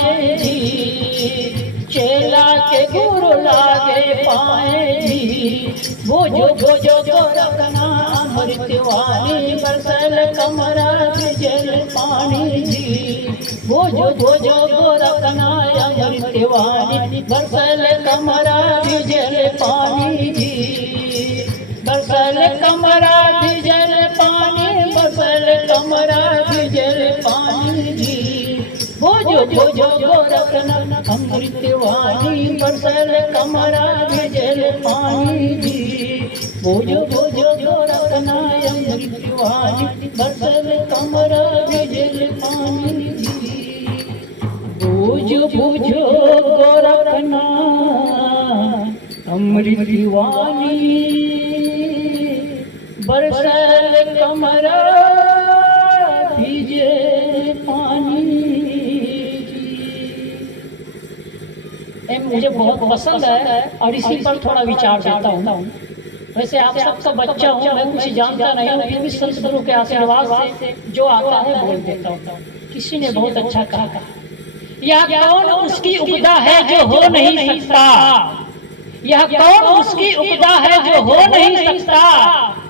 पाए जी, चेला के गुरु लागे पाए जी। भोजो भोजो गोरखना अमृतवाणी बरसल कमरा जल पानी जी। भोजो भोजो गोरखना अमृतवाणी बरसल कमरा जल पानी जी। बरसल कमरा जल पानी, बरसल कमरा जल पानी जी। भोजो भोजो गोरखना अमृतवाणी बरसल कमरा जल पानी जी। भोजो भोजो गोरखना अमृतवाणी बरसल कमरा जल पानी जी। भोजो भोजो गोरखना अमृतवाणी बरसल कमरा जल पानी। मुझे बहुत पसंद है और इसी पर थोड़ा विचार देता हूँ। वैसे आप सबका बच्चा हूँ, मैं कुछ जानता नहीं हूँ, फिर भी संत गुरु के आशीर्वाद से जो आता है बोल देता हूँ। किसी ने बहुत अच्छा कहा, यह कौन उसकी उपदा है जो हो नहीं सकता, यह कौन उसकी उपदा है जो हो नहीं सकता।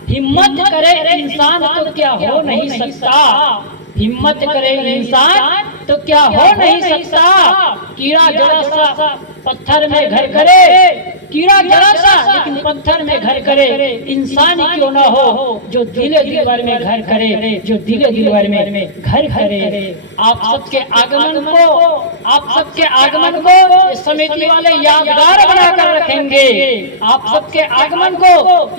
हिम्मत करे इंसान तो क्या हो नहीं सकता, हिम्मत करे इंसान तो क्या हो नहीं सकता। कीड़ा जरा सा पत्थर में घर करे, कीड़ा जरा सा लेकिन पत्थर में घर करे। इंसान क्यों ना हो जो दिले दिलवर में घर करे, जो दिले दिलवर में घर करे। आप सबके आगमन को, आप सबके आगमन को ये समिति वाले यादगार बनाकर रखेंगे। आप सबके आगमन को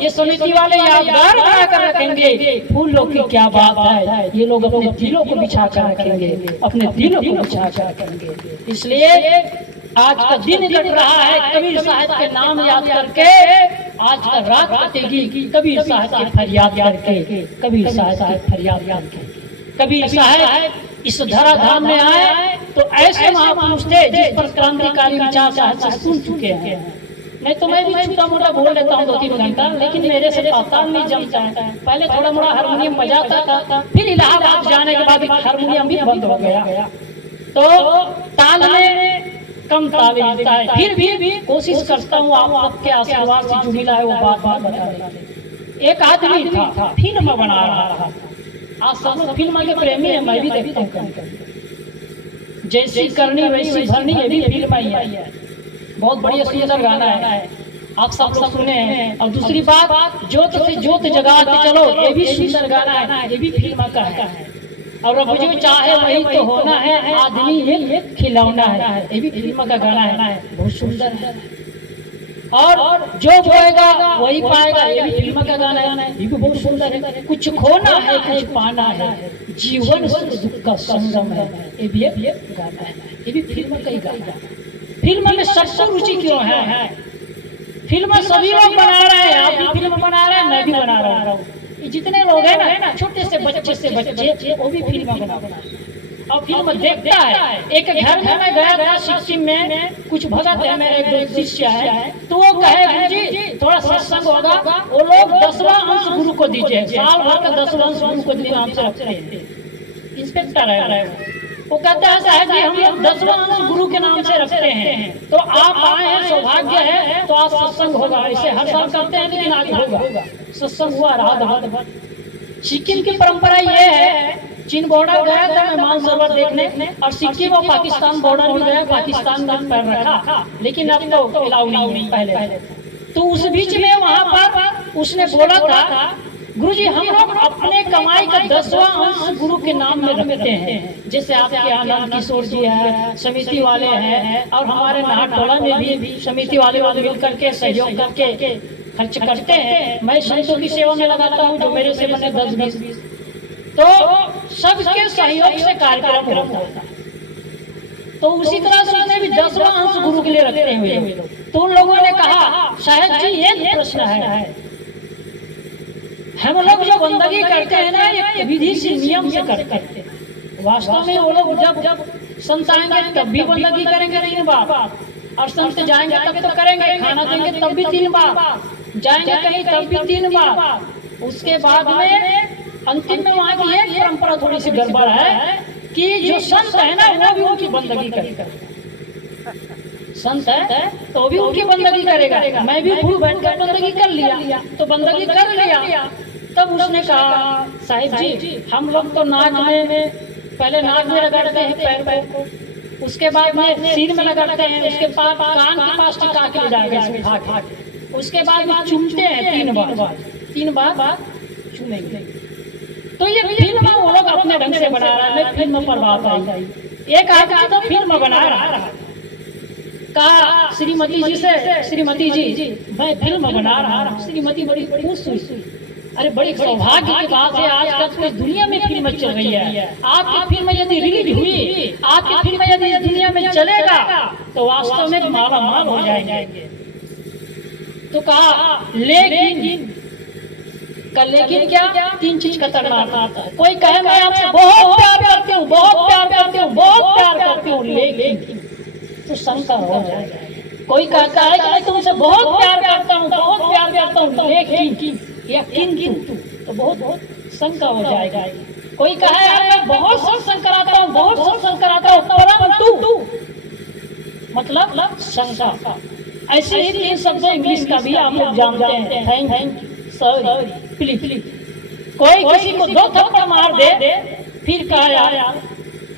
ये समिति वाले यादगार बनाकर रखेंगे। फूलों की क्या बात है, ये लोग अपने दिलों को बिछा कर रखेंगे, अपने दिलों को बिछा कर रखेंगे। इसलिए आज का दिन कट रहा है कबीर साहब के नाम याद करके, आज का रात कटेगी कबीर साहब की फरियाद करके, कबीर साहब की फरियाद करके। कबीर साहब इस धराधाम में आए तो ऐसे महापुरुष थे जिस पर क्रांतिकारी विचार साहब से सुन चुके हैं। नहीं तो मैं भी छोटा मोटा बोल लेता हूँ 2-3 घंटा, लेकिन मेरे से पाताल नहीं जमता है। पहले थोड़ा मोड़ा हारमोनियम बजाता था, फिर इलाहाबाद जाने के बाद हारमोनियम भी बंद हो गया, तो ताल में कम ताल मिलता है। फिर भी कोशिश करता हूँ आप सबके आशीर्वाद से जो मिला है वो बात बता दें। एक आदमी था फिल्म बना रहा था, आज सब लोग फिल्म के प्रेमी है, मैं भी देखता हूँ। जैसी करनी वैसी भरनी, ये भी फिल्म ही है, बहुत बढ़िया सुंदर गाना है, आप सब लोग सुने हैं। और दूसरी बात, जोत से जोत जगाते चलो, ये भी सुंदर गाना है, ये भी फिल्म का है। और अब जो चाहे वही तो होना है, आदमी ये खिलौना है, ये भी फिल्म का गाना है, बहुत सुंदर है। और जो बोएगा वही पाएगा, ये भी फिल्म का गाना है, ये भी बहुत सुंदर है। कुछ खोना है कुछ पाना है, जीवन सुख दुख का संगम है, ये भी गाना है, ये भी फिल्म का ही गाना है। फिल्म में सबसे रुचि क्यों है? फिल्म सभी लोग बना रहे हैं, आप भी फिल्म बना रहे हैं, मैं भी बना रहा हूँ। जितने लोग हैं ना, छोटे से बच्चे वो भी फिल्म बना और फिल्म देखता है। एक घर में मैं गया था सिक्किम में, कुछ भगत है मेरे एक शिष्य है, तो वो कहे गुरुजी थोड़ा सत्संग होगा, वो लोग 10वां अंश गुरु को दीजिए, साल भर का 10वां अंश गुरु को नाम से रखते हैं। इंस्पेक्टर है वो कहता है साहब जी हम लोग 10वां अंश गुरु के नाम से रखते हैं, तो आप आए हैं, सौभाग्य है, तो आज सत्संग होगा। ऐसे हर साल करते हैं लेकिन आज होगा सत्संग हुआ रात भर। सिक्किम की परंपरा ये है, चीन बॉर्डर गया था मैं मानसरोवर देखने, और सिक्किम और पाकिस्तान बॉर्डर भी गया, पाकिस्तान में पैर रखा, लेकिन अब तो अलाउ नहीं पहले। तो उस बीच में वहाँ पर उसने बोला था गुरुजी हम लोग अपने कमाई का 10वां अंश गुरु के नाम में रखते हैं। जैसे आपके आनंद किशोर जी है, समिति वाले हैं, और हमारे नाहटोला में भी समिति वाले मिल करके सहयोग करके खर्च करते हैं। मैं संतों की सेवा में लगाता हूँ, जो मेरे से बने 10-20, तो सबके सहयोग से कार्यक्रम होता है। तो उसी तरह से उन्हें भी 10वां अंश गुरु के लिए रखते हुए, तो उन लोगों ने कहा साहब जी ये प्रश्न है, हम लोग जो बंदगी करते हैं ना ये विधि से नियम से करते हैं। वास्तव में वो लोग जब संत आएंगे तब भी बंदगी करेंगे 3 बार, और संत जाएंगे तब तो करेंगे, खाना देंगे तब भी 3 बार, जाएंगे कहीं तब भी 3 बार। उसके बाद में अंतिम में वहाँ की एक परंपरा थोड़ी सी गड़बड़ है कि जो संत है ना वो भी उनकी बंदगी करेगा। संत है तो भी उनकी बंदगी करेगा। मैं भी खूब बैठकर बंदगी कर लिया, तो बंदगी कर लिया। तब उसने कहा साहिब जी हम लोग तो नाक में पहले नाक में रगड़ते हैं पैर को, उसके बाद में सिर में रगड़ते हैं, उसके बाद कान के पास टिका के ले जाएगा, उसके बाद में चूमते हैं 3 बार चूमेंगे। तो ये फिल्म वो लोग अपने ढंग से बना रहा है। मैं फिल्म पर बात आई, एक आदमी तो फिल्म बना रहा है, कहा श्रीमती जी से श्रीमती जी मैं फिल्म बना रहा हूँ। श्रीमती बड़ी खुश हुई, अरे बड़ी सौभाग्य की बात है, आजकल पूरी दुनिया में फिल्म चल रही है। आपकी फिल्म यदि रिलीज हुई, आपकी फिल्म यदि दुनिया में चलेगा तो वास्तव में माला माल हो जाएंगे। तो कहा लेकिन क्या 3 चीज खतरनाक आता है। कोई कहे मैं आपसे बहुत प्यार करती हूँ, बहुत प्यार करती हूँ, बहुत प्यार करती हूँ, लेकिन तो शंका हो जाएगा। कोई कहता है कि मैं तुमसे बहुत प्यार करता हूँ, बहुत प्यार करता हूँ, लेकिन या किंतु तो बहुत शंका हो जाएगा। कोई कहे यार मैं बहुत सत्संग कराता हूँ, बहुत सत्संग कराता हूँ, परंतु मतलब शंका। ऐसे ही 3 शब्द इंग्लिश का भी आप लोग जानते हैं, थैंक यू, सॉरी, प्लीज। कोई किसी को 2 थप्पड़ मार दे, फिर कहा यार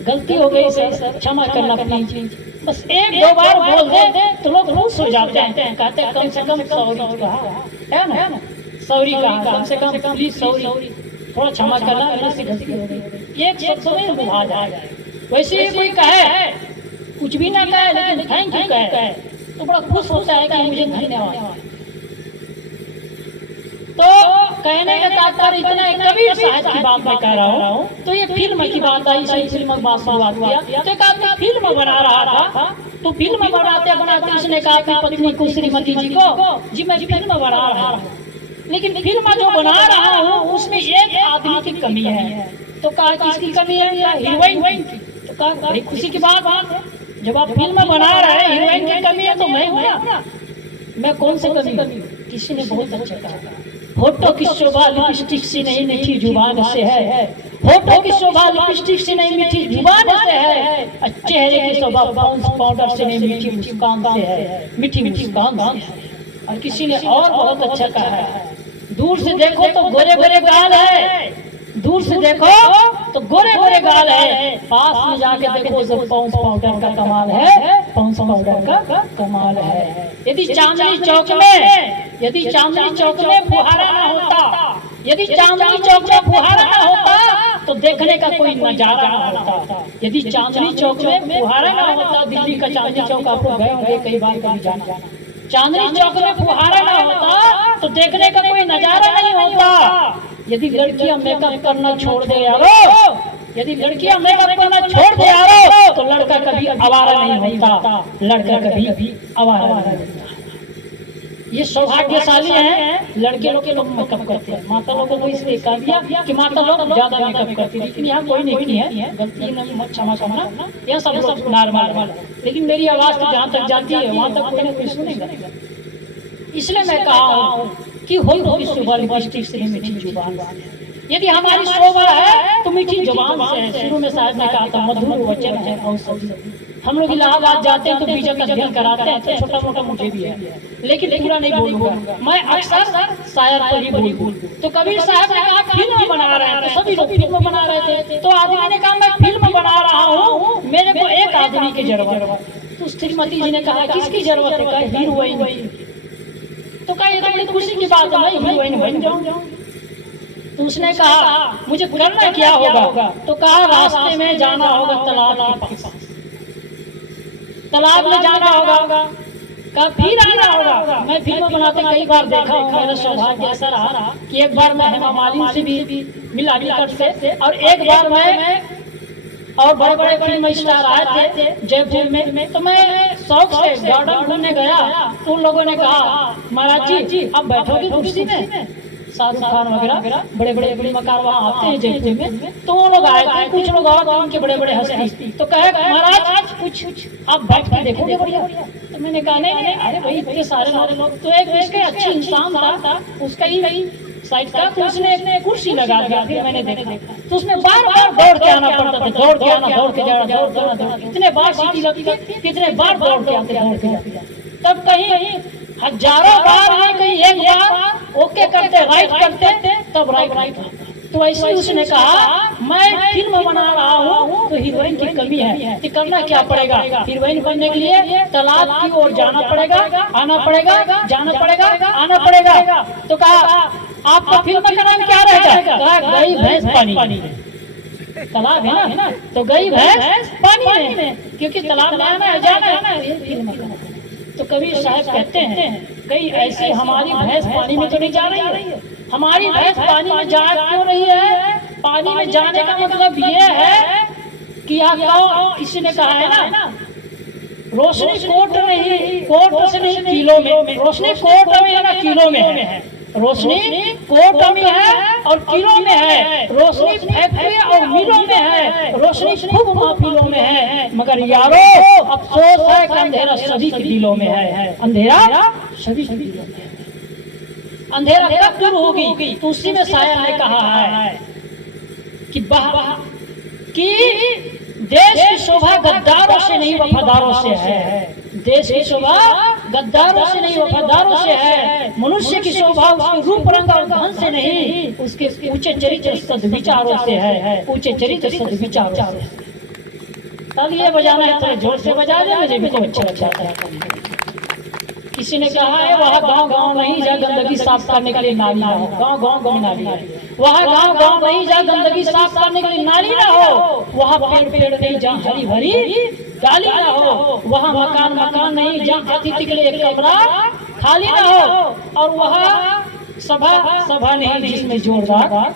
गलती हो गई सर, क्षमा करना प्लीज, बस 1-2 बार बोल दे तो लोग खुश हो जाते हैं, कहते हैं कम से कम सॉरी कहा है ना, सॉरी कहा, कम से कम प्लीज सॉरी, थोड़ा क्षमा करना, मेरे से गलती हो गई, एक शब्द में बुझा जाए। वैसे कोई कहे कुछ भी ना कहे लेकिन थैंक यू कहे तो बड़ा खुश होता है कि मुझे धन्यवाद। तो कहने का तात्पर्य इतना है, कबीर साहब की बात मैं कह रहा हूँ। तो ये फिल्म की बात आई, इसी फिल्म की बात शुरुआत किया। तो एक आदमी फिल्म बना रहा था, तो फिल्म बनाते बनाते उसने कहा अपनी पत्नी को श्रीमती जी को, जी मैं फिल्म बना रहा हूँ, लेकिन फिल्म जो बना रहा हूँ उसमें एक आदमी की कमी है। तो कहा किसकी कमी है? हीरोइन की। तो कहा बड़ी खुशी की बात है, जब आप फिल्म बना रहे हैं हीरोइन की कमी है तो मैं हूँ ना। मैं कौन सी कमी? किसी ने बहुत अच्छा कहा, होठों की शोभा लिपस्टिक से नहीं मीठी जुबान से है, होठों की शोभा लिपस्टिक से नहीं मीठी जुबान से है, चेहरे की शोभा पाउडर से नहीं मीठी मुस्कान से है, मीठी मुस्कान से है। और किसी ने और बहुत अच्छा कहा है, दूर से देखो तो गोरे गोरे गाल है, दूर से देखो तो गोरे गोरे गाल है, पास में जाके देखो तो पॉन्स पाउडर का कमाल है, पॉन्स पाउडर का कमाल है। यदि चांदनी चौक में फुहारा ना होता, यदि चांदनी चौक में फुहारा ना होता तो देखने का कोई नजारा ना होता। यदि चांदनी चौक में फुहारा ना होता, दिल्ली का चांदनी चौक आप लोग गए होंगे कई बार, कभी जाना, चांदनी चौक में फुहारा ना होता तो देखने का कोई नजारा नहीं होता। यदि लड़कियां मेकअप करना छोड़ दे यारो, यदि लड़कियां मेकअप करना छोड़ दे यारो तो लड़का कभी आवारा नहीं होता, लड़का कभी आवारा नहीं होता। ये सौभाग्यशाली है लड़के लोग के लोग मेकअप करते हैं, माता लोगों को इसलिए कह दिया कि माता लोग ज्यादा मेकअप करती है, लेकिन यहाँ कोई नहीं है, गलती नहीं, मत क्षमा करना, यह सब लोग नॉर्मल है। लेकिन मेरी आवाज तो जहाँ तक जाती है वहाँ तक कोई ना कोई सुनेगा। इसलिए मैं कहा हूँ कि होठों की शोभा लिपस्टिक से मीठी जुबान से, यदि हमारी शोभा है तो मीठी जुबान से है। शुरू में साहब ने कहा था मधुर वचन है औषधि। हम लोग इलाहाबाद जाते हैं तो बीजक अध्ययन कराते हैं, तो छोटा मोटा मुझे भी है, लेकिन पूरा नहीं बोलूंगा, मैं अक्सर शायर पर ही बोल। तो कबीर साहब ने कहा फिल्म बना रहे हैं, तो सभी लोग फिल्म बना रहे थे। तो आदमी ने कहा मैं फिल्म बना रहा हूँ, मेरे को एक आदमी की जरूरत है। तो श्रीमती जी ने कहा किसकी जरूरत है? कहा हीरोइन। तो कहा ये तो बड़ी खुशी की बात है, मैं हीरोइन बन जाऊँ। तो उसने कहा मुझे करना क्या होगा? तो कहा रास्ते में जाना होगा तालाब के पास, तालाब में जाना होगा, कहा फिर आना होगा। मैं फिल्म बनाते कई बार देखा हूँ, मेरा सौभाग्य ऐसा रहा कि एक बार मैं हेमा मालिनी से भी मिला से, और एक बार मैं और बड़े बड़े फिल्म स्टार आए थे जयपुर में। तो मैं शौक से गार्डन घूमने गया, तो उन लोगों ने कहा महाराज जी आप बैठोगे कुर्सी में? शाहरुख खान वगैरह बड़े बड़े फिल्मकार वहाँ आते हैं जयपुर में। तो वो लोग आए थे, कुछ लोग और उनके बड़े बड़े हस्ती। तो कहे महाराज कुछ आप बैठ के देखोगे बढ़िया। तो मैंने कहा नहीं, अरे भाई इतने सारे लोग। तो एक उसके अच्छी इंसान था, उसका ही साइड का, तो उसने एक कुर्सी लगा दिया। फिर मैंने देखा तो उसमें बार बार दौड़ के आना पड़ता था, दौड़ के आना, दौड़ के जाना, दौड़ के आना, कितने बार सीटी लगती थी, कितने बार दौड़ के आते, दौड़ के आते। तब कहीं हजारों बार नहीं, कहीं एक बार ओके करते, राइट करते, तब राइट। तो ऐसे उसने कहा मैं फिल्म बना रहा हूँ तो हीरोइन की कमी है, तो करना क्या पड़ेगा, हीरोइन बनने के लिए तालाब की ओर जाना पड़ेगा, आना पड़ेगा, जाना पड़ेगा, आना पड़ेगा। तो कहा आपका फिल्म का नाम क्या रहेगा, कहा गई भैंस पानी में। तालाब है ना, तो गई भैंस पानी में, क्योंकि तालाब में आना है, जाना है, फिल्म का। तो कबीर साहब कहते हैं कहीं ऐसे हमारी भैंस पानी में तो नहीं जा रही है, हमारी भैंस पानी में जा क्यों रही है, पानी में जाने का मतलब ये है कि यहाँ किसी ने कहा है ना, रोशनी कोट नहीं, कोट से नहीं किलो में, रोशनी कोट में है ना किलो में है, रोशनी कोट में है और किलो में है, रोशनी फैक्ट्री और मिलों में है, रोशनी खूब महफिलों में है, मगर यारो अफसोस है कि अंधेरा सभी के दिलों में है, अंधेरा सभी के दिलों में है। अंधेरा कब दूर होगी, तो उसी में शायर ने कहा है कि कि देश की शोभा गद्दारों से नहीं वफादारों से है, देश की शोभा गद्दारों से नहीं वफादारों से है, मनुष्य की शोभा उसके रूप रंग और धन से नहीं, उसके ऊंचे चरित्र सद्विचारों से है, ऊंचे चरित्र सद्विचारों से। तालियां बजाना है तो जोर से बजा दे, मुझे भी अच्छा लगता है। किसी ने कहा है वहाँ गांव नहीं जा गंदगी साफ करने के लिए नाली ना हो, गांव नाली है, वहाँ गांव नहीं जा गंदगी साफ करने के लिए नाली ना हो, वहाँ पेड़ नहीं जा हरी भरी डाली ना हो, वहाँ मकान नहीं जहाँ अतिथि के लिए एक कमरा खाली ना हो, और वहाँ सभा नहीं जिसमें जोरदार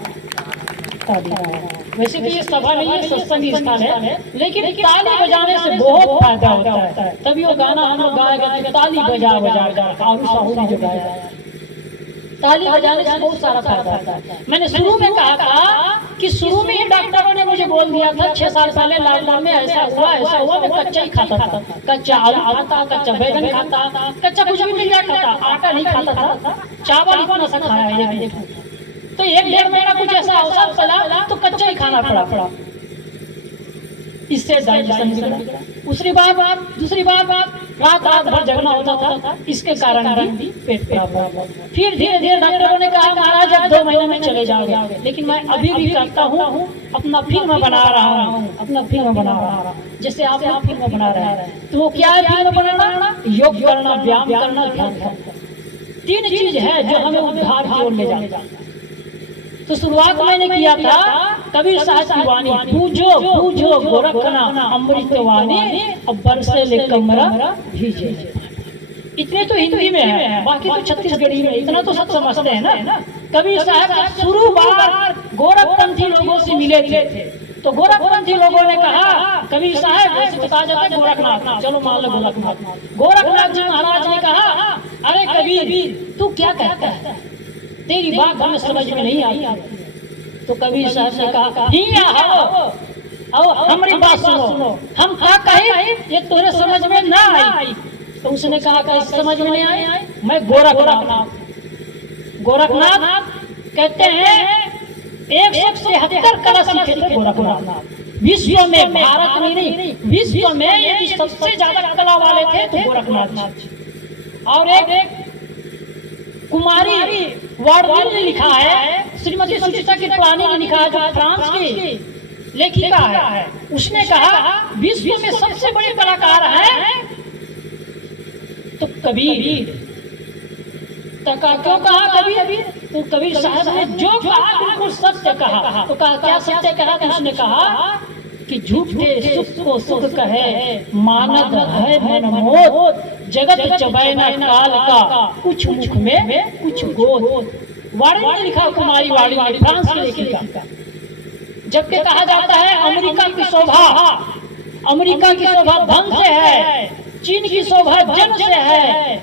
ताली ना हो। वैसे तो ये सभा नहीं है, सत्संग स्थल है, लेकिन ताली बजाने से बहुत फायदा होता है। तभी वो गाना हम लोग गाया गया ताली बजा आरू साहू ने जो गाया, ताली बजाने से बहुत सारा फायदा होता है। मैंने शुरू में कहा था कि शुरू में ही डॉक्टरों ने मुझे बोल दिया था 6 साल पहले लॉकडाउन में ऐसा हुआ, मैं कच्चा ही खाता था, कच्चा आलू खाता, कच्चा बैगन खाता, कच्चा कुछ भी नहीं खाता, आटा नहीं खाता था, चावल इतना सा खाया है। तो 1-1.5 महीना कुछ ऐसा अवसर चला तो कच्चा ही खाना पड़ा, इससे डाइजेशन बिगड़ा। दूसरी बात रात भर जगना होता था, इसके कारण भी पेट खराब हुआ। फिर धीरे डॉक्टरों ने कहा महाराज अब 2 महीने में चले जाओगे, लेकिन मैं अभी भी करता हूँ, अपना फिल्म बना रहा हूँ, जैसे आप फिल्म बना रहे हैं। तो वो क्या है फिल्म बनाना, योग करना, व्यायाम करना, ध्यान करना, 3 चीज है जो हमें उद्धार की ओर ले जाता है। तो शुरुआत मैंने किया था कबीर साहब की वाणी, पूजो गोरखना अमृत वाणी, अब बरसे ले कमरा भीजे। इतने तो हिंदी में है, बाकी तो छत्तीसगढ़ी में, इतना तो सब समझते हैं ना। कबीर साहब शुरू बार गोरखपंथी लोगों से मिले थे, तो गोरखपंथी लोगों ने कहा कबीर साहब ऐसे बता जाते गोरखनाथ, चलो मान लो गोरखनाथ जी महाराज ने कहा अरे कबीर तू क्या कहता है, तेरी बात हमें समझ में नहीं आई। तो कबीर साहब ने कहा आओ हमारी बात सुनो, हम क्या कहे ये तुम्हें समझ में ना आई। तो उसने कहा कैसे समझ में नहीं आई, मैं गोरखनाथ कहते हैं 173 कला सीखे थे गोरखनाथ। विश्व में, भारत में नहीं, विश्व में यदि सबसे ज्यादा कला वाले थे तो गोरखनाथ जी। और एक कुमारी वार्डविल ने लिखा है, श्रीमती सुचिता की प्राणी ने लिखा है, जो फ्रांस की लेखिका है, उसने कहा विश्व में सबसे बड़े कलाकार हैं तो कबीर। तो क्यों कहा कबीर, तो कबीर साहब ने जो कहा बिल्कुल सत्य कहा। तो कहा क्या सत्य कहा, तो उसने कहा कि झूठे सुख को सुख कहे, मानद है मनमोद, जगत चबैना काल का, कुछ मुख में कुछ गोद। वाणी ने लिखा, कुमारी वाणी, फ्रांस की लेखिका। जबकि कहा जाता है अमेरिका की शोभा धन से है, चीन की शोभा जन से है,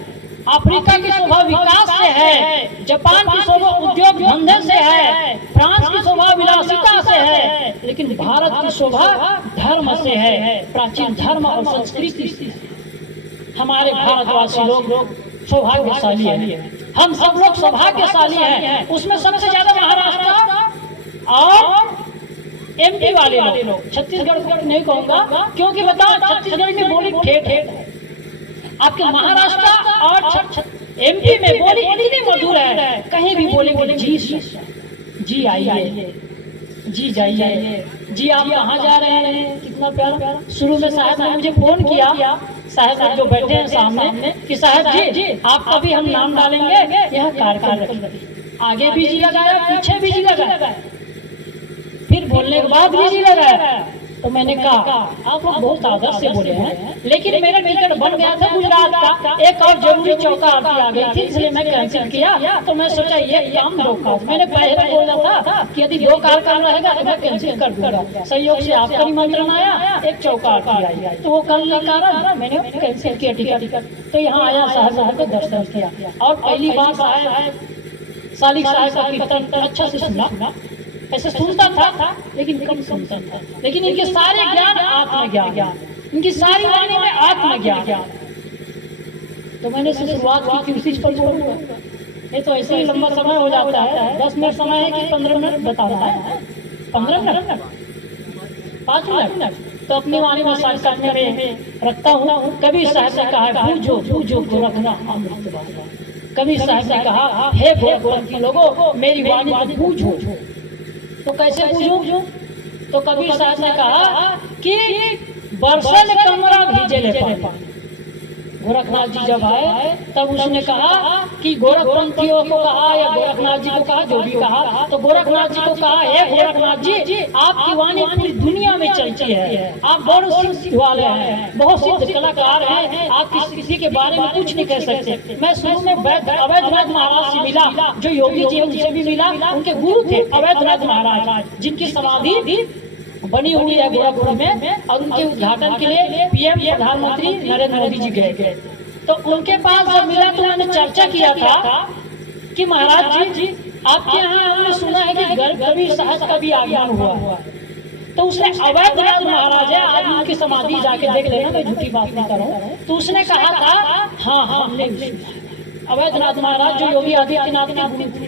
अफ्रीका की शोभा विकास से है, जापान की शोभा उद्योग धंधे से है, फ्रांस की शोभा विलासिता से है, लेकिन भारत की शोभा धर्म से है, प्राचीन धर्म और संस्कृति से। हमारे भारतवासी लोग सौभाग्यशाली हैं, हम सब लोग सौभाग्यशाली हैं। उसमें सबसे ज्यादा महाराष्ट्र और एमपी वाले लोग, छत्तीसगढ़ को नहीं कहूंगा, क्योंकि बताओ छत्तीसगढ़ में बोली ठेठ है, आपके महाराष्ट्र और एमपी में बोली इतनी मधुर है, कहीं भी बोलेंगे जी जी आइए, जी जाइए, जी आप कहाँ जा रहे हैं, कितना प्यारा। शुरू में साहब ने मुझे फोन किया, साहब जो बैठे हैं सामने, कि साहब जी आपका भी हम नाम डालेंगे, यह कार्यक्रम आगे भी जी लगाया, पीछे भी जी लगाया, फिर बोलने के बाद भी जी लगाया। तो मैंने कहा आप लोग बहुत आदर से बोले हैं, लेकिन मेरा टिकट बन गया था गुजरात का, एक और जरूरी चौका आरती आ गई थी, इसलिए मैं कैंसिल किया। तो मैं सोचा ये काम रोका, मैंने पहले बोला था कि यदि 2 कार्यक्रम रहेगा तो मैं कैंसिल कर दूंगा। संयोग से आपका निमंत्रण आया, एक चौका आरती आई, तो वो कल कारण मैंने कैंसिल किया टिकट। तो यहाँ आया, साहब को दर्शन किया, और पहली बार सालिक साहब का कीर्तन अच्छा से सुना। ऐसे सुनता था लेकिन कम सुनता था, लेकिन इनके सारे ज्ञान आत्मज्ञान, इनकी सारी वाणी में आत्मज्ञान। तो मैंने से शुरुआत की थी उसी पर बोलूंगा, ये तो ऐसे ही लंबा समय हो जाता है। 10 मिनट समय है कि 15 मिनट बताना है, 15 मिनट 5 मिनट, तो अपनी वाणी में साक्षात में रखता हूँ। कबीर साहब ने कहा बूझो बूझो गोरखना अमृत, कबीर साहब ने कहा हे गोरखपंथी लोगों मेरी वाणी को बूझो। तो कैसे बूझूं? तो कबीर साहब ने कहा कि बरसल कमरा भीजे ले पानी। गोरखनाथ जी जब आए तब उसने कहा कि गोरखपंथियों को कहा या गोरखनाथ जी को कहा, जो भी कहा, तो गोरखनाथ जी को कहा हे गोरखनाथ जी आपकी वाणी पूरी दुनिया में चलती है, आप बहुत सिद्ध वाले हैं, बहुत सिद्ध कलाकार हैं, आप किसी के बारे में कुछ नहीं कह सकते। मैं शुरू में अवैधनाथ महाराज से मिला, जो योगी जी उनसे भी मिला, उनके गुरु थे अवैधनाथ महाराज, जिनकी समाधि बनी हुई है गोरखपुर में, और उनके उद्घाटन के लिए पीएम प्रधानमंत्री नरेंद्र मोदी जी गए। तो उनके पास जब मिला तो मैंने चर्चा किया था कि महाराज जी आपके यहाँ हमने सुना है कि कबीर साहब का भी आगमन हुआ। तो उसने अवैधनाथ महाराज है, आज उनकी समाधि जाके देख लेना, मैं झूठी बात नहीं कर रहा हूँ। तो उसने कहा था हाँ हमने अवैधनाथ महाराज जो योगी आदित्यनाथ के गुरु थे,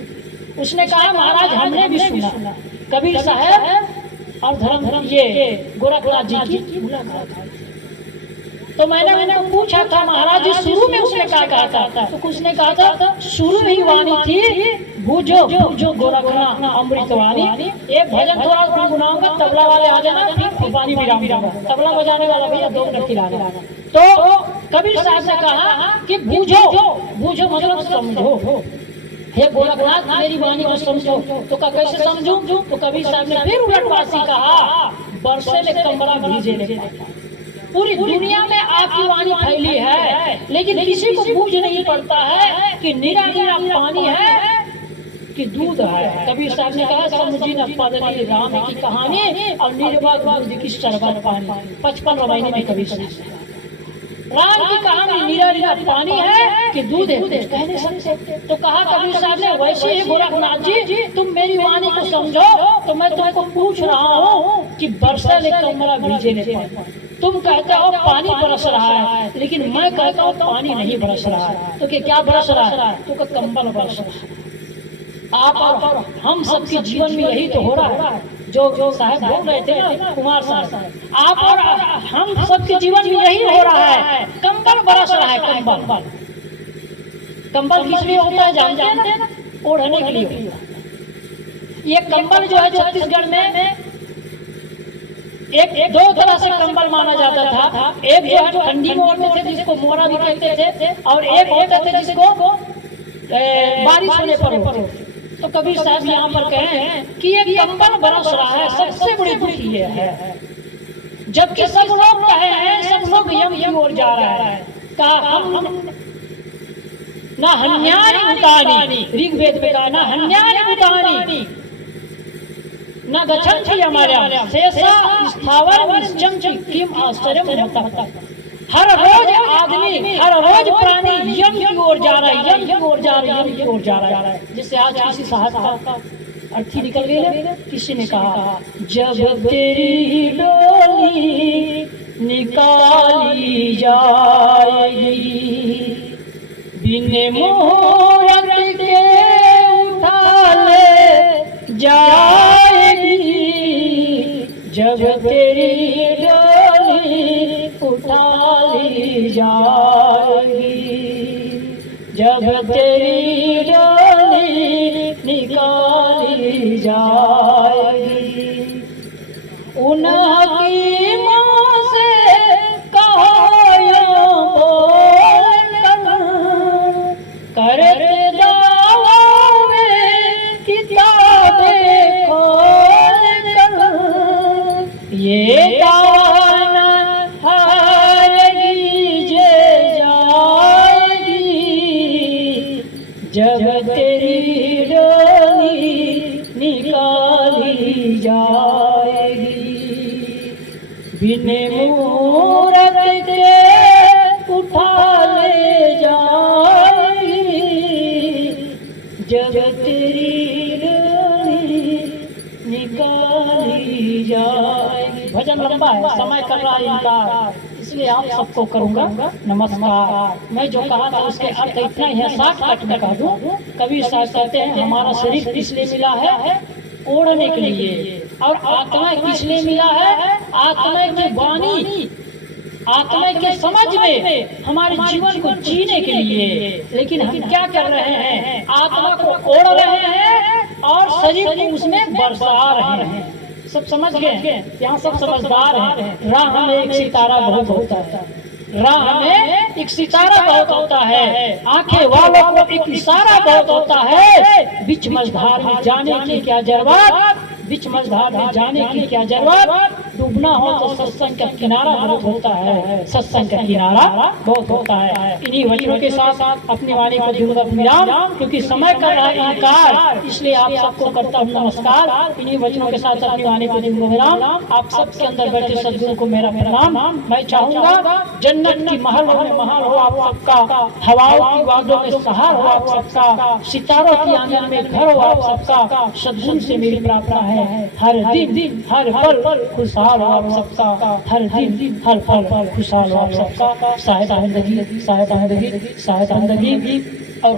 उसने कहा महाराज हमने भी सुना कबीर साहब और धर्म ये गोरखनाथ जी की मुलाकात। तो मैंने उनको पूछा था महाराज जी शुरू में उसने क्या कहा था, तो कुछ ने कहा था शुरू में ही वाणी थी बूझो बूझो गोरखनाथ अमृत वाणी। एक भजन थोड़ा गुनगुनाऊंगा, तबला वाले आ जाना, फिर पानी विराम दूंगा, तबला बजाने वाला भैया 2 मिनट खिलाना। तो कबीर साहब ने कहा कि बूझो बूझो मतलब समझो, हे गोरखनाथ मेरी वाणी को समझो। तो कैसे समझूं? तो कबीर साहब ने फिर उलटवासी कहा बरसे ले कमरा भीजे ले। पूरी दुनिया में आपकी वाणी फैली है, लेकिन किसी को बूझ नहीं पड़ता है कि निरा निरा पानी है कि दूध है। कबीर साहब ने कहा समझी न पदली राम की कहानी और निर्वा दूध की शरबत पानी। 55 रवायनी में कबीर साहब राम की कहानी नीरा नीरा पानी है कि दूध है, कुछ कह नहीं सकते। तो कहा कबीर साहब ने वैसे ही गोरखनाथ जी तुम मेरी वाणी को समझो, तो मैं तुमको पूछ रहा हूँ कि बरसा ले कमरा भीजे ले पानी। तुम कहते हो पानी बरस रहा है, लेकिन मैं कहता हूँ पानी नहीं बरस रहा है। तो क्या बरस रहा है? तो कंबल बरस रहा है। आप और हम सबके जीवन में यही तो हो रहा है, जो साहब बोल रहे थे ना कुमार साहब, आप और हम सबके जीवन में यही हो रहा है, कंबल बरस रहा है। कंबल कंबल किस लिए होता है जानते हैं ना? ओढ़ने के लिए। ये कंबल जो है छत्तीसगढ़ में एक 2 तरह से कंबल माना जाता था। एक जो है ठंडी में ओढ़ते थे जिसको मोरा भी कहते थे, और एक होते थे जिसको बारिश होने पर ओढ़ते थे। तो कबीर साहब यहाँ पर कहें कि ये कंबल बरस रहा है, सबसे बड़ी दुख ये है, जबकि सब लोग कहे हैं, सब लोग यम की ओर जा रहा है। कहा हम ना हन्यारी उतानी, ऋग्वेद में कहा ना हन्यारी उतानी न गच्छन्ति हमारे शेषा स्थावर निश्चंचि किम आश्चर्यम मतः। हर रोज आदमी, हर रोज प्राणी यम की ओर जा रहा है, यम की ओर जा रहा है, यम की ओर जा रहा है। जिससे आज किसी साहब का अर्थी निकल गई ना, किसी ने कहा जब तेरी डोली निकाली जाएगी बिन मुहूर्त के उठा ले जाएगी तेरी डोली उठा ली जाएगी, जब तेरी डोली निकाली जाएगी। उन हकीमों से कहो या बोल कर दावों में किताबें खोल कर, ये दाना हारेगी जे जाएगी, जब तेरी डोली निकाली जाएगी। बिन मूरत के उठा ले जाएगी, जब तेरी डोली निकाली जाएगी। भजन लंबा है, समय कर रहा है इनकार, इसलिए आप सबको करूंगा नमस्कार। मैं जो कहा था उसके अर्थ इतना ही है, 60 कट में कह दूं। कवि साहब कहते हैं हमारा शरीर किस लिए मिला है? ओढ़ने के लिए। और आत्मा किस लिए मिला है? आत्मा की वाणी, आत्मा के समझ में, हमारे जीवन को जीने के लिए। लेकिन हम क्या कर रहे हैं? आत्मा को ओढ़ रहे हैं और शरीर को उसमें बरसा रहे हैं। सब समझ गए? यहाँ सब समझदार हैं। राह में एक सितारा बहुत होता है, राह में एक सितारा बहुत होता है, आंखें वालों को एक इशारा बहुत होता है। बीच मझधार में जाने की क्या जरूरत, बीच मझधार में जाने की क्या जरूरत। डूबना हो तो सत्संग का किनारा बहुत होता है, सत्संग का किनारा बहुत होता है। इन्हीं वचनों के साथ अपनी वाणी को दूंगा विराम, क्योंकि समय कर रहा है इनकार, इसलिए आप सबको करता हूँ नमस्कार। इन्हीं वचनों के साथ अपनी वाणी को दूंगा विराम। आप सबके अंदर बैठे सदगुरु को मेरा प्रणाम। मैं चाहूंगा जन्नत की महलों में महल हो आप सबका, हवाओं की वादों में सहार हो आप सबका, सितारों की आंगन में घर हो आप सबका। सदगुरु से मेरी प्रार्थना है हर दिन हर पल खुशहाल हो आप सबका, हर दिन हर पल खुशहाल हो आप सबका। शायद जिंदगी, शायद जिंदगी, शायद जिंदगी। और